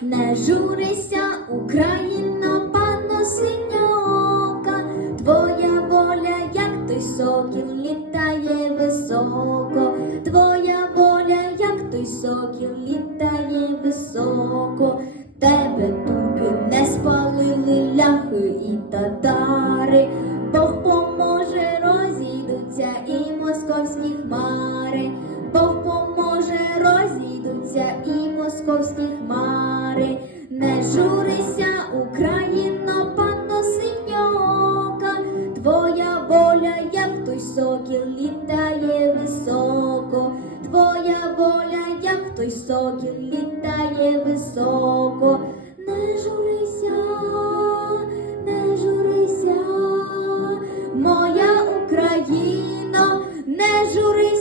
Не журися, Україно, панно синьока, твоя воля, як той сокіл, літає високо, твоя воля, як той сокіл, літає високо, тебе туки не спалили ляхи і татари, Бог поможе, розійдуться і московські хмари, розійдуться і московські хмари. Не журися, Україно, панно синьока, твоя воля, як той сокіл, літає високо, твоя воля, як той сокіл, літає високо. Не журися, не журися, моя Україно, не журися,